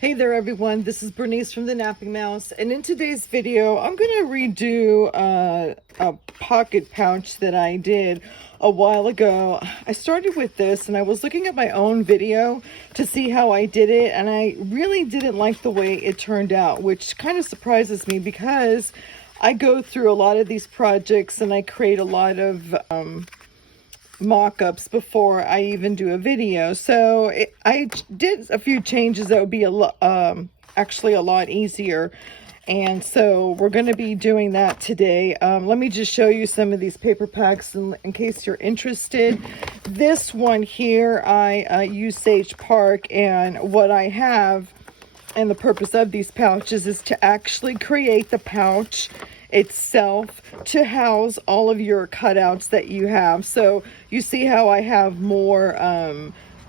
Hey there everyone, this is Bernice from the Napping Mouse, and in today's video I'm going to redo a pocket pouch that I did a while ago. I started with this and I was looking at my own video to see how I did it, and I really didn't like the way it turned out, which kind of surprises me because I go through a lot of these projects and I create a lot of mock-ups before I even do a video. So I did a few changes that would be actually a lot easier, and so we're going to be doing that today. Let me just show you some of these paper packs in case you're interested. This one here, I use Sage Park, and what I have and the purpose of these pouches is to actually create the pouch itself to house all of your cutouts that you have. So you see how I have more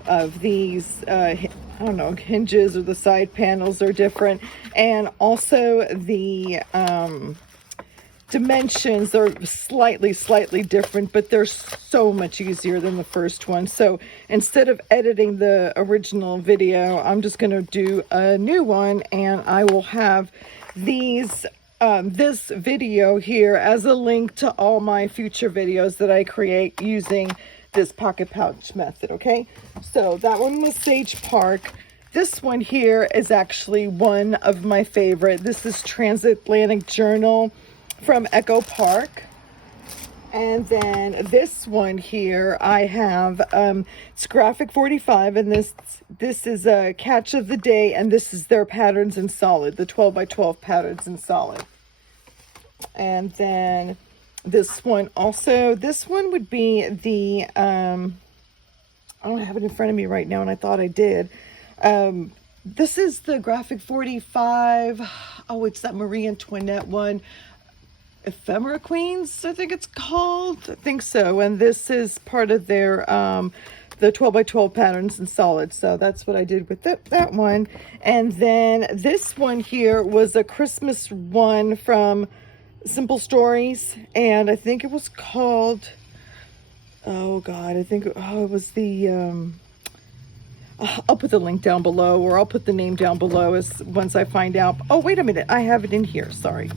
of these I don't know, hinges, or the side panels are different, and also the dimensions are slightly different, but they're so much easier than the first one. So instead of editing the original video, I'm just going to do a new one, and I will have these this video here as a link to all my future videos that I create using this pocket pouch method. Okay, so that one was Sage Park. This one here is actually one of my favorite. This is Transatlantic Journal from Echo Park. And then this one here I have, it's Graphic 45, and this is a catch of the day, and this is their patterns in solid, the 12 by 12 patterns in solid. And then this one also, this one would be the I don't have it in front of me right now, and I thought I did. This is the Graphic 45. Oh, it's that Marie Antoinette one, Ephemera Queens, I think it's called. I think so. And this is part of their the 12 by 12 patterns in solid. So that's what I did with that one. And then this one here was a Christmas one from Simple Stories, and I think it was called, oh god, I think it was the I'll put the link down below, or I'll put the name down below as once I find out. Oh, wait a minute, I have it in here. Sorry.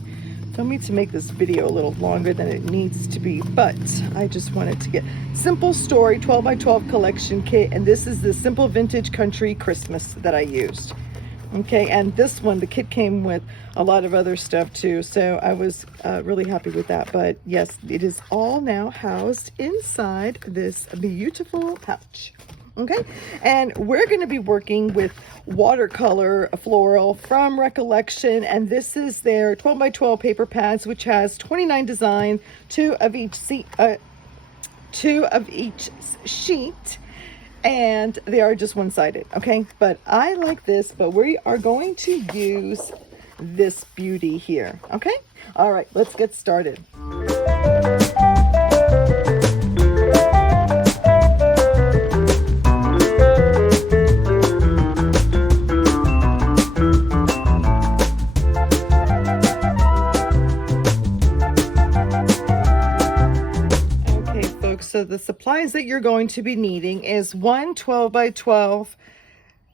Don't mean to make this video a little longer than it needs to be, but I just wanted to get Simple Story 12 by 12 collection kit, and this is the Simple Vintage Country Christmas that I used. Okay, and this one, the kit came with a lot of other stuff too, so I was really happy with that. But yes, it is all now housed inside this beautiful pouch. Okay, and we're going to be working with watercolor floral from Recollection, and this is their 12 by 12 paper pads, which has 29 designs, two of each sheet, and they are just one-sided. Okay, but I like this, but we are going to use this beauty here. Okay, all right, let's get started. So the supplies that you're going to be needing is one 12 by 12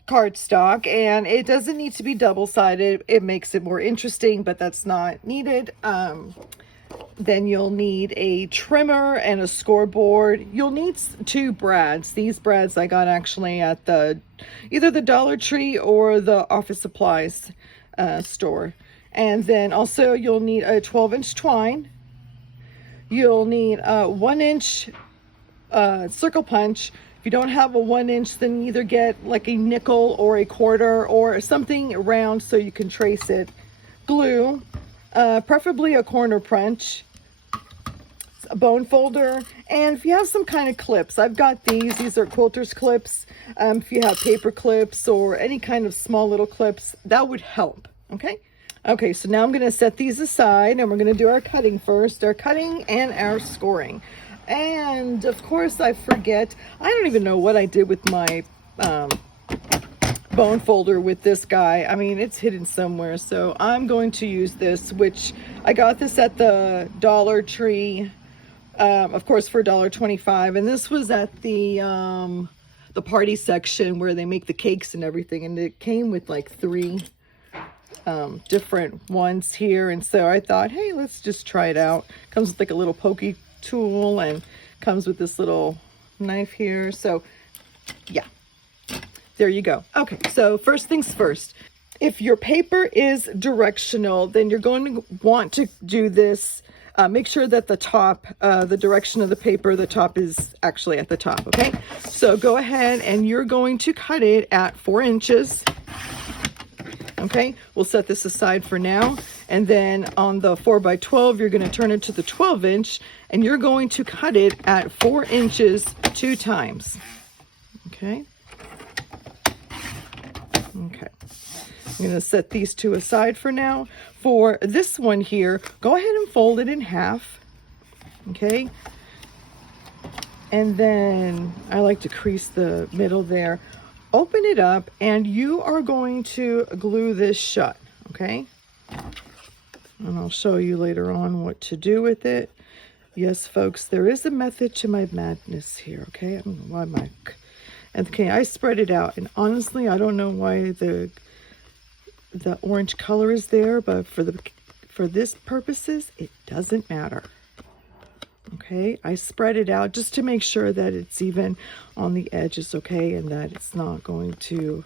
cardstock, and it doesn't need to be double-sided. It makes it more interesting, but that's not needed. Then you'll need a trimmer and a scoreboard. You'll need two brads. These brads I got actually at either the Dollar Tree or the office supplies store. And then also you'll need a 12-inch twine. You'll need a 1-inch circle punch. If you don't have a 1-inch, then either get like a nickel or a quarter or something round so you can trace it. Glue, preferably a corner punch, a bone folder, and if you have some kind of clips, I've got these are quilter's clips. If you have paper clips or any kind of small little clips, that would help. Okay, so now I'm going to set these aside, and we're going to do our cutting first, our cutting and our scoring. And of course I forget, I don't even know what I did with my bone folder with this guy. I mean, it's hidden somewhere, so I'm going to use this, which I got this at the Dollar Tree, of course for $1.25, and this was at the the party section where they make the cakes and everything, and it came with like 3 different ones here, and so I thought, hey, let's just try it out. Comes with like a little pokey tool and comes with this little knife here. So yeah, there you go. Okay, so first things first, if your paper is directional, then you're going to want to do this. Make sure that the top, the direction of the paper, the top is actually at the top, okay? So go ahead and you're going to cut it at 4 inches. Okay, we'll set this aside for now. And then on the 4x12, you're going to turn it to the 12 inch and you're going to cut it at 4 inches 2 times. Okay. Okay. I'm going to set these 2 aside for now. For this one here, go ahead and fold it in half. Okay. And then I like to crease the middle there. Open it up and you are going to glue this shut, okay? And I'll show you later on what to do with it. Yes, folks, there is a method to my madness here, okay? I don't know why my... Okay, I spread it out, and honestly, I don't know why the orange color is there, but for this purposes, it doesn't matter. Okay, I spread it out just to make sure that it's even on the edges, okay, and that it's not going to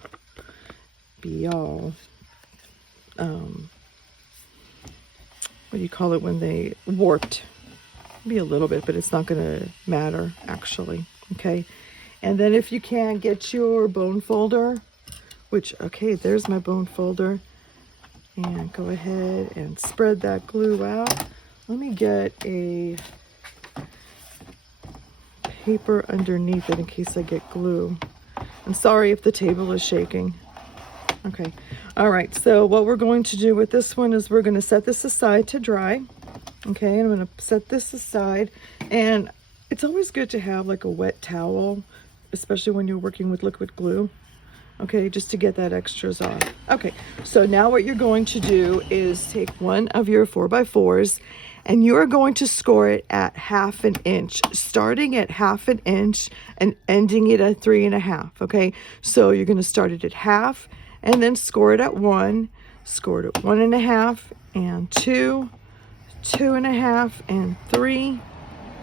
be all, what do you call it when they warped? Be a little bit, but it's not going to matter, actually, okay? And then if you can, get your bone folder, which, okay, there's my bone folder, and go ahead and spread that glue out. Let me get a paper underneath it in case I get glue. I'm sorry if the table is shaking. Okay. All right. So what we're going to do with this one is we're going to set this aside to dry. Okay. I'm going to set this aside, and it's always good to have like a wet towel, especially when you're working with liquid glue. Okay. Just to get that extras off. Okay. So now what you're going to do is take one of your 4x4s and you're going to score it at 1/2 inch, starting at 1/2 inch and ending it at 3.5. Okay, so you're going to start it at 1/2 and then score it at 1, score it at 1.5 and 2, 2.5 and 3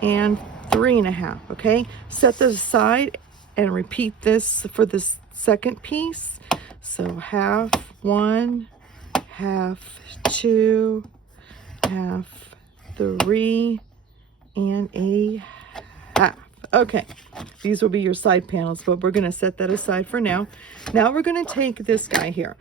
and 3.5. Okay, set this aside and repeat this for this second piece. So 1/2, 1, 1/2, 2, 1/2, 3 and a 1/2. Okay, these will be your side panels, but we're going to set that aside for now. Now we're going to take this guy here.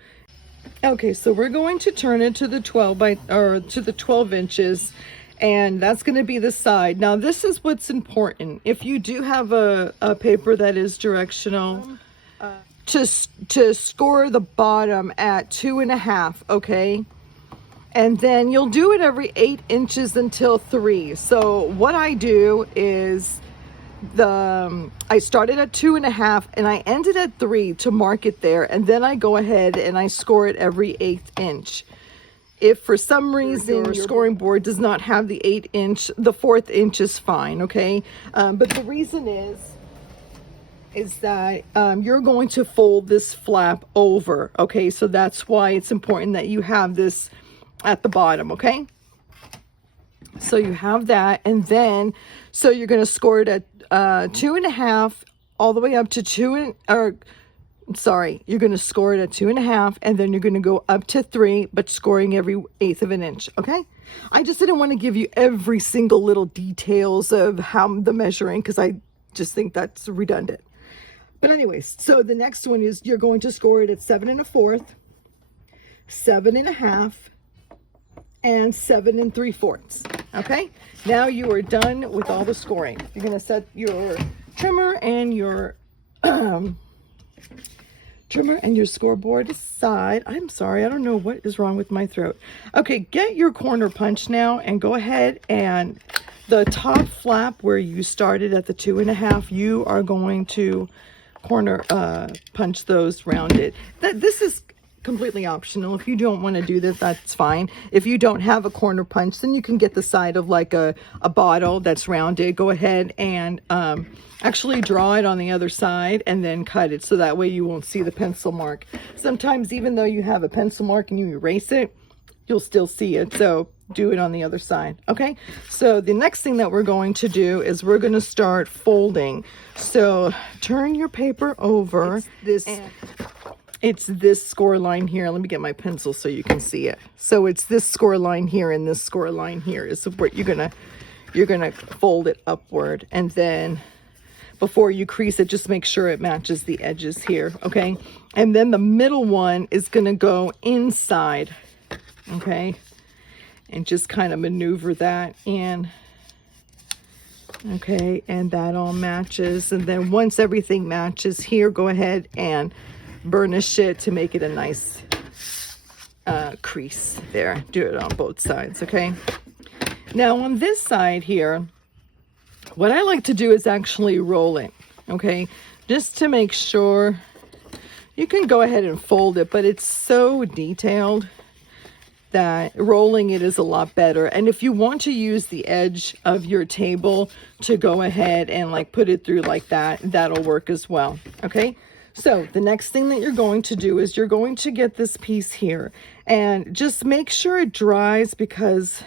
Okay, so we're going to turn it to the 12 inches, and that's going to be the side. Now this is what's important. If you do have a paper that is directional, to score the bottom at 2.5, okay? And then you'll do it every 8 inches until 3. So what I do is I started at 2.5 and I ended at 3 to mark it there. And then I go ahead and I score it every 1/8 inch. If for some reason your scoring board does not have the 8 inch, the 4th inch is fine, okay? But the reason is that you're going to fold this flap over, okay? So that's why it's important that you have this at the bottom, okay? So you have that, and then so you're going to score it at 2.5 all the way up to you're going to score it at 2.5, and then you're going to go up to 3, but scoring every 1/8 inch, okay? I just didn't want to give you every single little details of how the measuring, because I just think that's redundant. But anyways, so the next one is you're going to score it at 7 1/4, 7.5, and 7 3/4. Okay, now you are done with all the scoring. You're going to set your trimmer and your scoreboard aside. I'm sorry, I don't know what is wrong with my throat. Okay, get your corner punch now and go ahead, and the top flap where you started at the 2.5, you are going to corner punch those rounded. This is completely optional. If you don't want to do this, that's fine. If you don't have a corner punch, then you can get the side of like a bottle that's rounded. Go ahead and actually draw it on the other side and then cut it, so that way you won't see the pencil mark. Sometimes even though you have a pencil mark and you erase it, you'll still see it. So do it on the other side. Okay, so the next thing that we're going to do is we're going to start folding. So turn your paper over. It's this score line here. Let me get my pencil so you can see it. So it's this score line here and this score line here is what you're gonna fold it upward, and then before you crease it, just make sure it matches the edges here. Okay, and then the middle one is gonna go inside. Okay, and just kind of maneuver that in. Okay, and that all matches. And then once everything matches here, go ahead and burnish it to make it a nice crease there. Do it on both sides. Okay, now on this side here, what I like to do is actually roll it. Okay, just to make sure. You can go ahead and fold it, but it's so detailed that rolling it is a lot better. And if you want to use the edge of your table to go ahead and like put it through like that, that'll work as well. Okay, so the next thing that you're going to do is you're going to get this piece here and just make sure it dries, because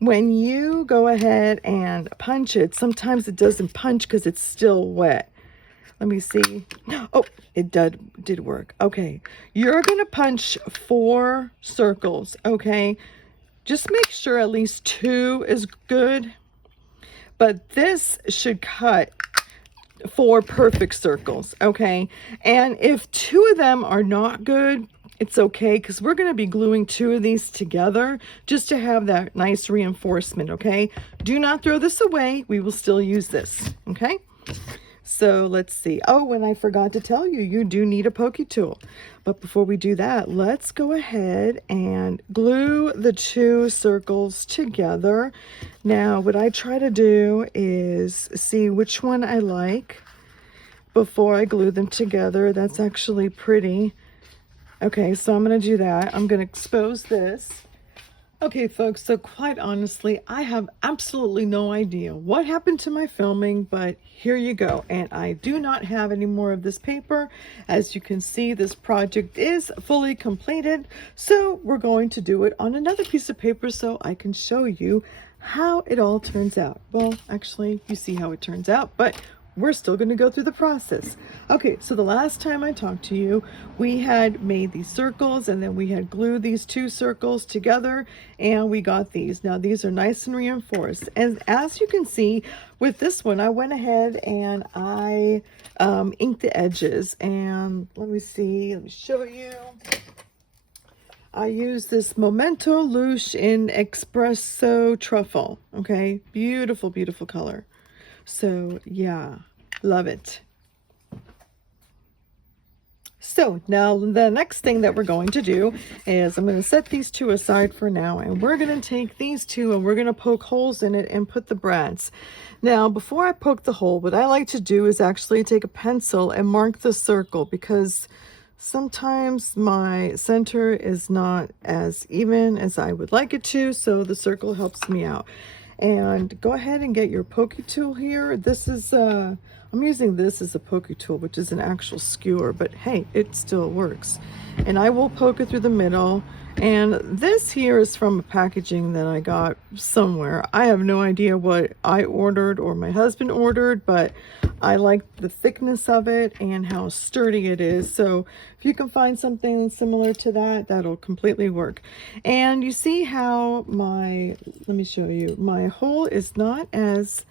when you go ahead and punch it, sometimes it doesn't punch because it's still wet. Let me see. Oh, it did work. Okay, you're gonna punch 4 circles. Okay, just make sure at least 2 is good, but this should cut 4 perfect circles. Okay, and if 2 of them are not good, it's okay, because we're going to be gluing 2 of these together just to have that nice reinforcement. Okay, do not throw this away. We will still use this. Okay, so let's see. Oh, and I forgot to tell you, you do need a pokey tool. But before we do that, let's go ahead and glue the 2 circles together. Now, what I try to do is see which one I like before I glue them together. That's actually pretty. Okay, so I'm going to do that. I'm going to expose this. Okay, folks, so quite honestly, I have absolutely no idea what happened to my filming, but here you go. And I do not have any more of this paper. As you can see, this project is fully completed. So we're going to do it on another piece of paper so I can show you how it all turns out. Well, actually, you see how it turns out, but we're still going to go through the process. Okay, so the last time I talked to you, we had made these circles and then we had glued these 2 circles together and we got these. Now these are nice and reinforced. And as you can see with this one, I went ahead and I inked the edges. And let me show you. I use this Memento Louche in Espresso Truffle. Okay, beautiful, beautiful color. So yeah, love it. So now the next thing that we're going to do is I'm going to set these 2 aside for now, and we're going to take these 2 and we're going to poke holes in it and put the brads. Now before I poke the hole, what I like to do is actually take a pencil and mark the circle, because sometimes my center is not as even as I would like it to, so the circle helps me out. And go ahead and get your pokey tool here. This is I'm using this as a pokey tool, which is an actual skewer, but hey, it still works. And I will poke it through the middle. And this here is from a packaging that I got somewhere. I have no idea what I ordered or my husband ordered, but I like the thickness of it and how sturdy it is. So if you can find something similar to that, that'll completely work. And you see how let me show you, my hole is not as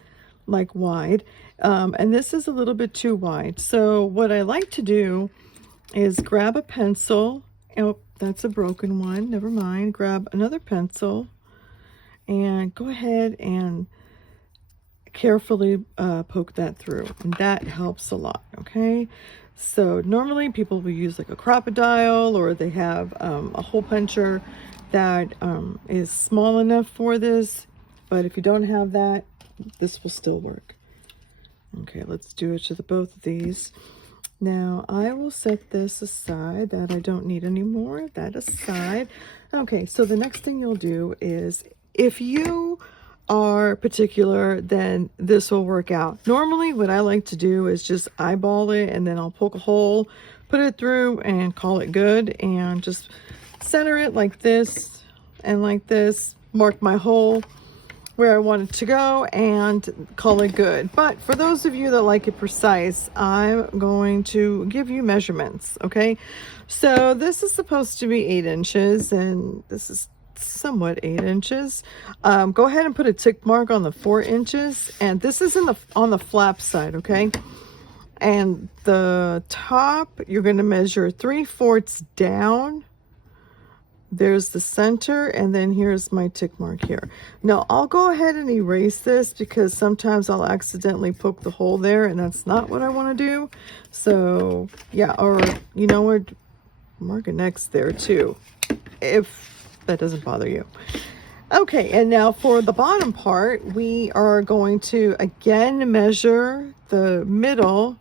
like wide, and this is a little bit too wide. So what I like to do is grab a pencil. Oh, that's a broken one, never mind. Grab another pencil and go ahead and carefully poke that through, and that helps a lot. Okay, so normally people will use like a crocodile, or they have a hole puncher that is small enough for this, but if you don't have that, this will still work. Okay, let's do it to both of these. Now I will set this aside, that I don't need anymore, that aside. Okay, so the next thing you'll do is, if you are particular, then this will work out. Normally what I like to do is just eyeball it, and then I'll poke a hole, put it through, and call it good, and just center it like this and like this, mark my hole where I want it to go, and call it good. But for those of you that like it precise, I'm going to give you measurements, okay? So this is supposed to be 8 inches, and this is somewhat 8 inches. Go ahead and put a tick mark on the 4 inches, and this is on the flap side, okay? And the top, you're going to measure 3/4 down. There's the center, and then here's my tick mark here. Now I'll go ahead and erase this, because sometimes I'll accidentally poke the hole there, and that's not what I want to do. So yeah, or you know what, mark an X there too, if that doesn't bother you. Okay, and now for the bottom part, we are going to again measure the middle,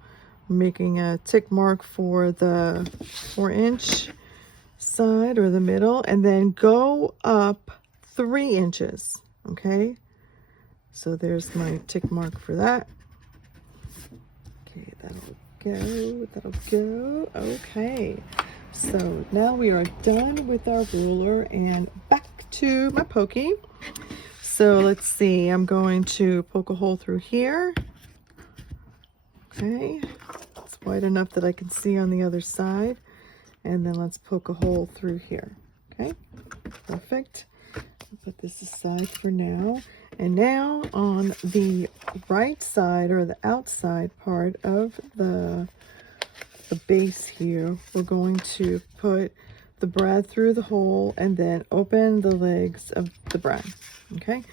making a tick mark for the 4-inch side or the middle, and then go up 3 inches. Okay, so there's my tick mark for that. Okay, that'll go. Okay, so now we are done with our ruler, and back to my pokey. So let's see, I'm going to poke a hole through here. Okay, it's wide enough that I can see on the other side. And then let's poke a hole through here. Okay, perfect. I'll put this aside for now. And now on the right side, or the outside part of the base here, we're going to put the brad through the hole, and then open the legs of the brad. Okay,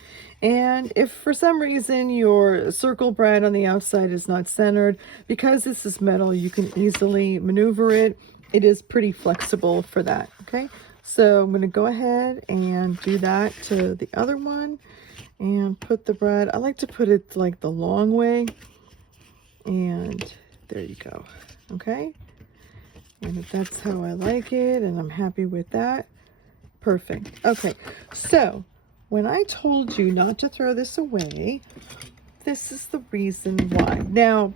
and if for some reason your circle brad on the outside is not centered, because this is metal, you can easily maneuver it. It is pretty flexible for that. Okay, so I'm going to go ahead and do that to the other one, and put the brad, I like to put it like the long way, and there you go. Okay, and if that's how I like it and I'm happy with that, perfect. Okay, so when I told you not to throw this away, this is the reason why. Now,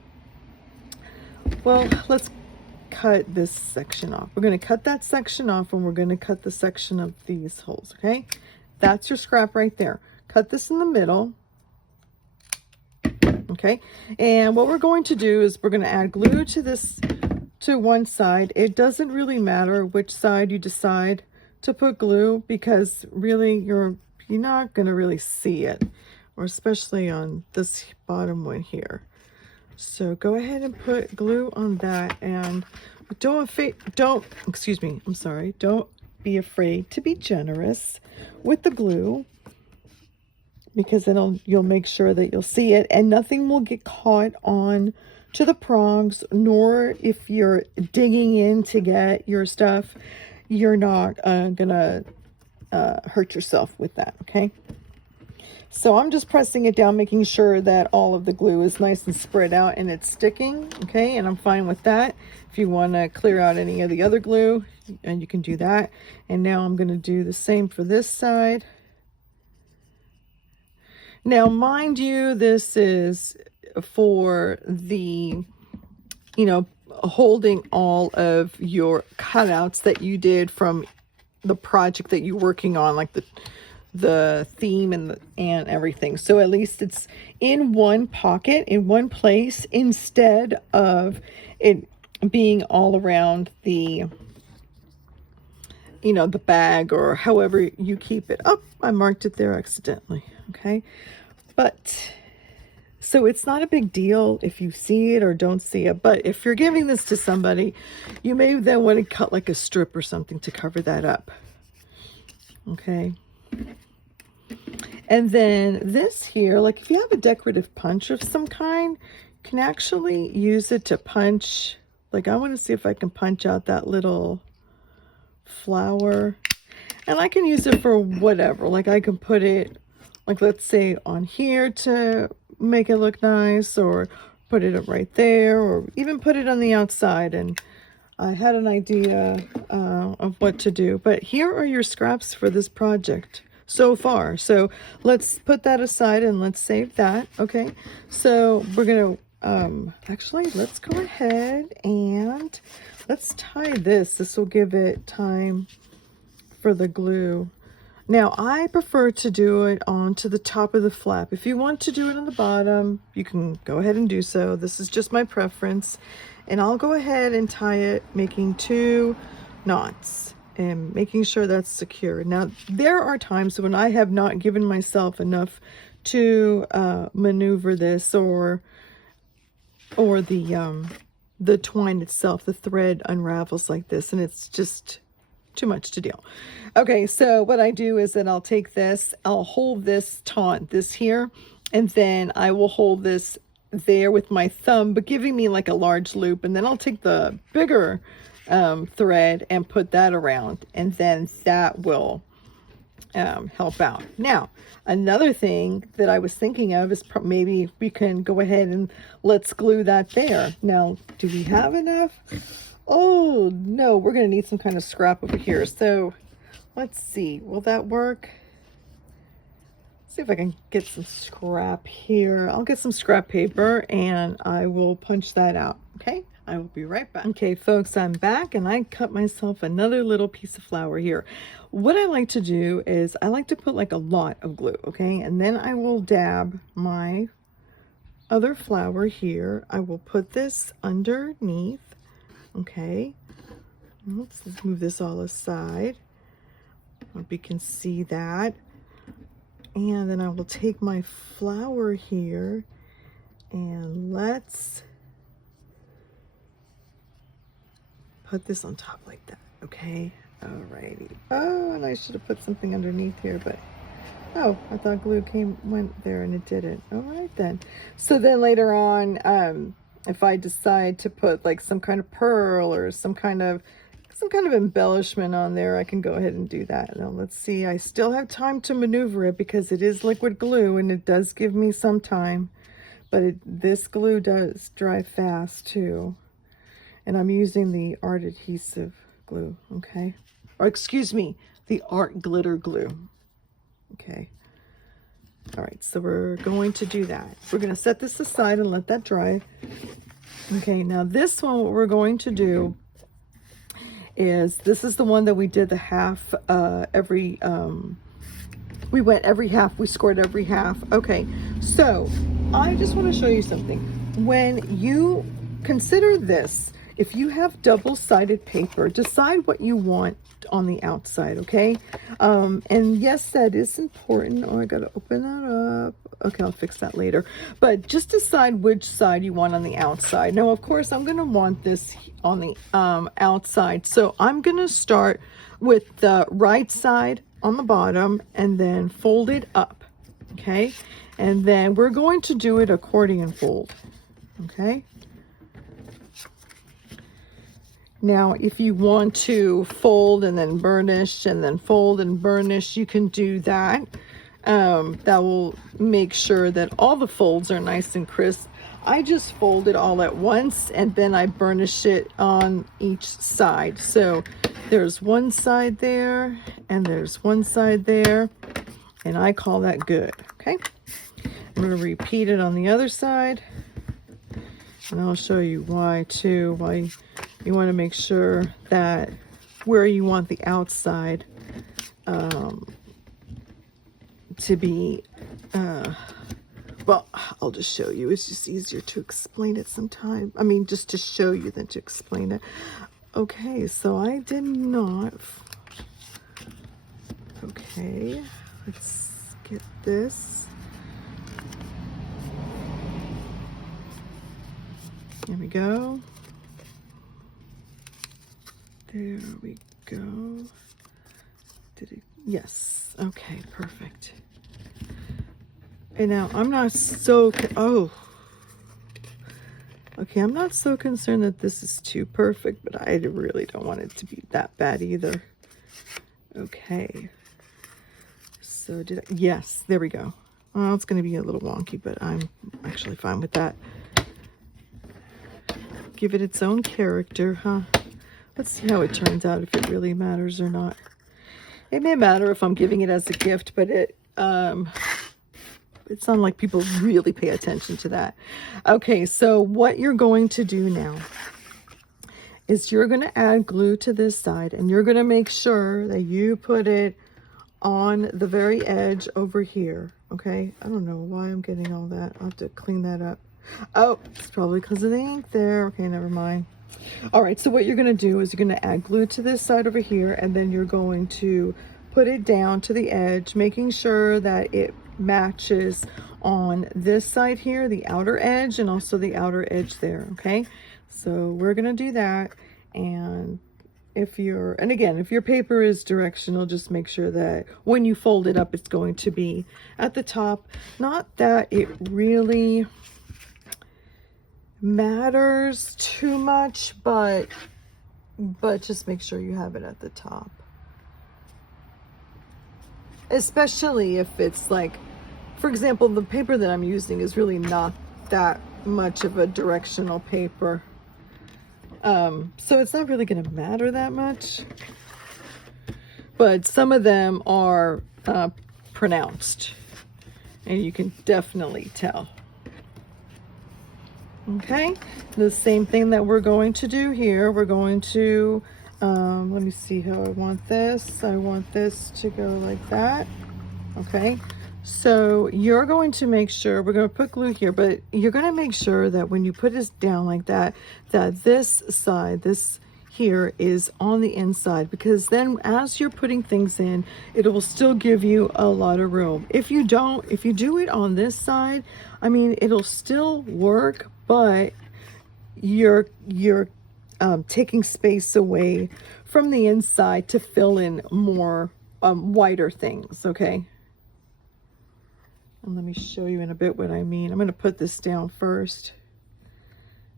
well, let's cut this section off. We're going to cut that section off, and we're going to cut the section of these holes. Okay, that's your scrap right there. Cut this in the middle. Okay, and what we're going to do is we're going to add glue to this, to one side. It doesn't really matter which side you decide to put glue, because really you're not going to really see it, or especially on this bottom one here. So go ahead and put glue on that, and don't be afraid to be generous with the glue, because then you'll make sure that you'll see it, and nothing will get caught on to the prongs, nor if you're digging in to get your stuff, you're not gonna hurt yourself with that. Okay, so I'm just pressing it down, making sure that all of the glue is nice and spread out and it's sticking. Okay, and I'm fine with that. If you want to clear out any of the other glue, and you can do that. And now I'm going to do the same for this side. Now, mind you, this is for the, holding all of your cutouts that you did from the project that you're working on, like the theme and everything. So at least it's in one pocket, in one place, instead of it being all around the, the bag, or however you keep it. Oh, I marked it there accidentally. Okay, but so it's not a big deal if you see it or don't see it. But if you're giving this to somebody, you may then want to cut like a strip or something to cover that up. Okay, and then this here, like if you have a decorative punch of some kind, you can actually use it to punch. Like I want to see if I can punch out that little flower, and I can use it for whatever. Like I can put it, like let's say on here to make it look nice, or put it up right there, or even put it on the outside. And I had an idea of what to do. But here are your scraps for this project so far. So let's put that aside and let's save that. Okay, so we're gonna actually, let's go ahead and let's tie this. This will give it time for the glue. Now I prefer to do it onto the top of the flap. If you want to do it on the bottom, you can go ahead and do so. This is just my preference. And I'll go ahead and tie it, making 2 knots and making sure that's secure. Now there are times when I have not given myself enough to maneuver this, or the twine itself, the thread unravels like this, and it's just too much to deal. Okay, so what I do is that I'll take this, I'll hold this this here, and then I will hold this there with my thumb, but giving me like a large loop, and then I'll take the bigger thread and put that around, and then that will help out. Now, another thing that I was thinking of is maybe we can go ahead and let's glue that there. Now, do we have enough? Oh no, we're gonna need some kind of scrap over here. So let's see, will that work? See if I can get some scrap here. I'll get some scrap paper and I will punch that out. Okay, I will be right back. Okay folks, I'm back and I cut myself another little piece of flower here. What I like to do is I like to put like a lot of glue, okay, and then I will dab my other flower here. I will put this underneath. Okay, let's move this all aside. Hope you can see that. And then I will take my flower here and let's put this on top like that. Okay, alrighty. Oh, and I should have put something underneath here, but oh, I thought glue went there and it didn't. All right then. So then later on, if I decide to put like some kind of pearl or some kind of embellishment on there, I can go ahead and do that. Now let's see, I still have time to maneuver it because it is liquid glue and it does give me some time, but this glue does dry fast too. And I'm using the art adhesive glue, okay? Or excuse me, the art glitter glue. Okay. All right, so we're going to do that. We're going to set this aside and let that dry. Okay, now this one, what we're going to do is, this is the one that we did the half we went every half, we scored every half. Okay, so I just want to show you something. When you consider this, if you have double-sided paper, decide what you want on the outside, okay? And yes, that is important. Oh, I gotta open that up. Okay, I'll fix that later. But just decide which side you want on the outside. Now, of course, I'm gonna want this on the outside. So I'm gonna start with the right side on the bottom and then fold it up, okay? And then we're going to do it accordion fold, okay? Now, if you want to fold and then burnish and then fold and burnish, you can do that. That will make sure that all the folds are nice and crisp. I just fold it all at once and then I burnish it on each side. So there's one side there and there's one side there, and I call that good, okay? I'm going to repeat it on the other side, and I'll show you why too, why you want to make sure that where you want the outside to be, well, I'll just show you. It's just easier to explain it sometimes. I mean, just to show you than to explain it. Okay, so I did not. Okay, let's get this. There we go. There we go. Did it? Yes. Okay, perfect. And now I'm not so, okay, I'm not so concerned that this is too perfect, but I really don't want it to be that bad either. Okay. So did I, yes, there we go. Well, it's going to be a little wonky, but I'm actually fine with that. give it its own character, huh? Let's see how it turns out, if it really matters or not. It may matter if I'm giving it as a gift, but it's not like people really pay attention to that. Okay, so what you're going to do now is you're going to add glue to this side, and you're going to make sure that you put it on the very edge over here. Okay, I don't know why I'm getting all that. I'll have to clean that up. Oh, it's probably because of the ink there. Okay, never mind. All right, so what you're going to do is you're going to add glue to this side over here, and then you're going to put it down to the edge, making sure that it matches on this side here, the outer edge, and also the outer edge there. Okay, so we're going to do that. And if your paper is directional, just make sure that when you fold it up, it's going to be at the top. Not that it really matters too much, but just make sure you have it at the top, especially if it's like, for example, the paper that I'm using is really not that much of a directional paper, so it's not really going to matter that much, but some of them are pronounced, and you can definitely tell. Okay, the same thing that we're going to do here. We're going to, let me see how I want this. I want this to go like that. Okay, so you're going to make sure, we're going to put glue here, but you're going to make sure that when you put this down like that, that this side, this here, is on the inside, because then as you're putting things in, it will still give you a lot of room. If you do it on this side, I mean, it'll still work, but you're taking space away from the inside to fill in more wider things. Okay, and let me show you in a bit what I mean. I'm going to put this down first,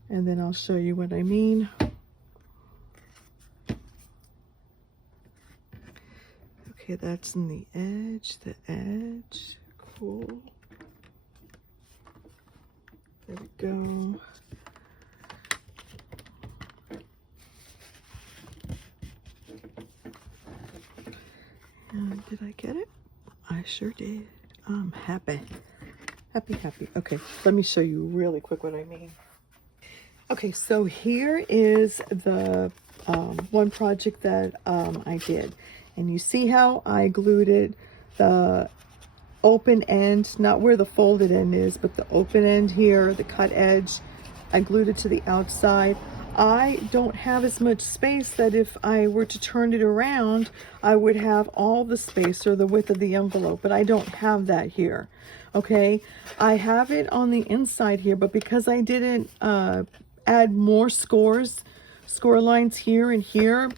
and then I'll show you what I mean. Okay, that's in the edge, cool. There we go. And did I get it? I sure did. I'm happy. Happy. Okay, let me show you really quick what I mean. Okay, so here is the one project that I did. And you see how I glued it, the open end, not where the folded end is, but the open end here, the cut edge, I glued it to the outside. I don't have as much space that if I were to turn it around, I would have all the space or the width of the envelope, but I don't have that here. Okay, I have it on the inside here, but because I didn't add more score lines here and here,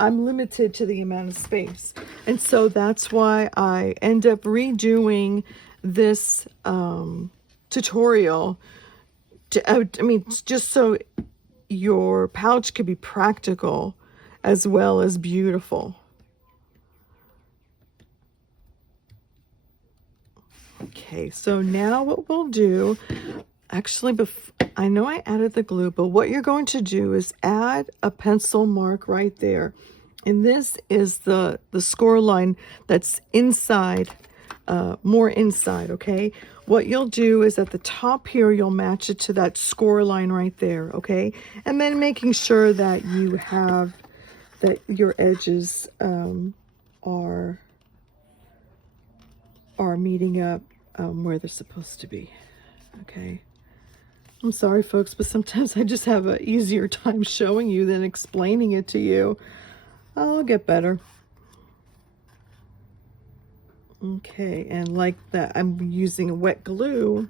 I'm limited to the amount of space. And so that's why I end up redoing this tutorial just so your pouch could be practical as well as beautiful. Okay, so now what we'll do, actually, I know I added the glue, but what you're going to do is add a pencil mark right there. And this is the score line that's inside, more inside, okay? What you'll do is at the top here, you'll match it to that score line right there, okay? And then making sure that you have, that your edges are meeting up where they're supposed to be, okay? I'm sorry, folks, but sometimes I just have an easier time showing you than explaining it to you. I'll get better. Okay, and like that, I'm using wet glue.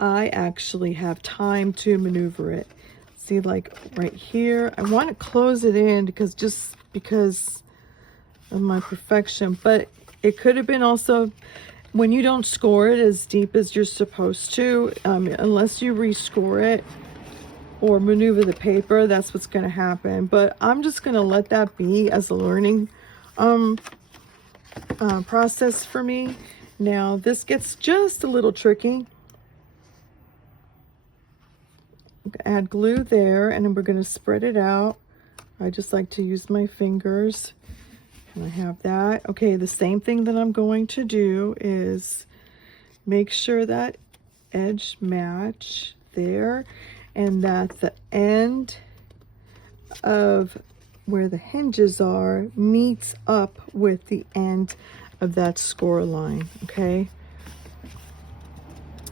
I actually have time to maneuver it. See, like right here, I want to close it in because of my perfection, but it could have been also, when you don't score it as deep as you're supposed to, unless you rescore it or maneuver the paper, that's what's going to happen. But I'm just going to let that be as a learning process for me. Now this gets just a little tricky. add glue there, and then we're going to spread it out. I just like to use my fingers. And I have that. Okay, the same thing that I'm going to do is make sure that edge match there, and that the end of where the hinges are meets up with the end of that score line. Okay.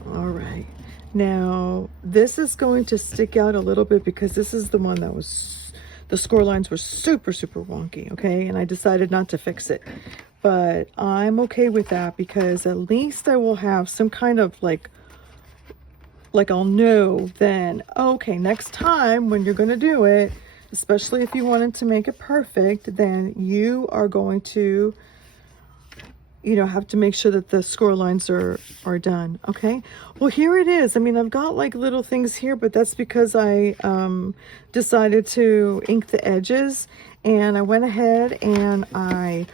All right. Now this is going to stick out a little bit because this is the one that was, the score lines were super wonky. Okay. And I decided not to fix it, but I'm okay with that because at least I will have some kind of like I'll know then, okay, next time when you're going to do it, especially if you wanted to make it perfect, then you are going to, you know, have to make sure that the score lines are done. Okay. Well, here it is. I mean, I've got like little things here, but that's because I decided to ink the edges, and I went ahead and I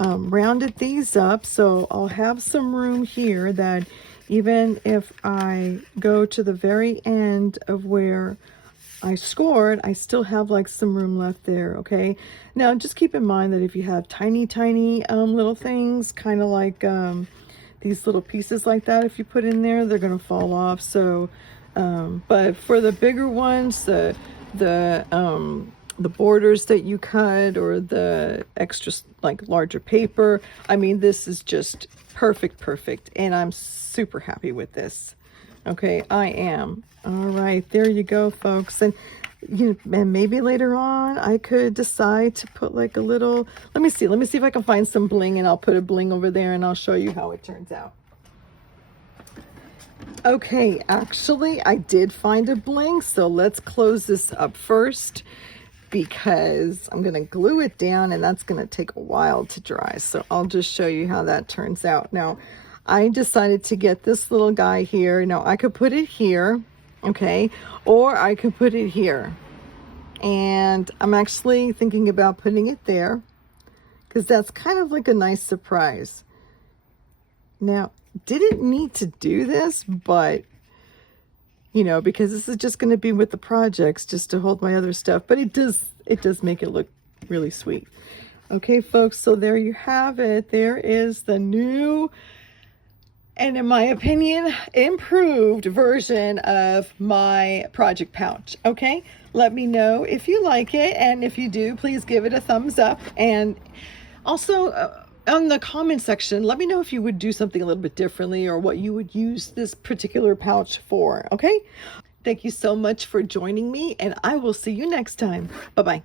rounded these up. So I'll have some room here that even if I go to the very end of where I scored, I still have like some room left there. Okay. Now just keep in mind that if you have tiny little things, kind of like these little pieces like that, if you put in there, they're going to fall off. So but for the bigger ones, the borders that you cut, or the extra like larger paper, I mean, this is just perfect, and I'm super happy with this. Okay, I am. All right, there you go, folks. And you know, and maybe later on I could decide to put like a little, let me see if I can find some bling, and I'll put a bling over there and I'll show you how it turns out. Okay, actually I did find a bling, so let's close this up first because I'm gonna glue it down, and that's gonna take a while to dry. So I'll just show you how that turns out. Now I decided to get this little guy here. Now I could put it here, okay, or I could put it here, and I'm actually thinking about putting it there because that's kind of like a nice surprise. Now, didn't need to do this, but you know, because this is just going to be with the projects just to hold my other stuff, but it does make it look really sweet. Okay, folks, so there you have it. There is the new, and in my opinion, improved version of my project pouch. Okay, let me know if you like it, and if you do, please give it a thumbs up. And also on the comment section, let me know if you would do something a little bit differently, or what you would use this particular pouch for. Okay, thank you so much for joining me, and I will see you next time. Bye bye.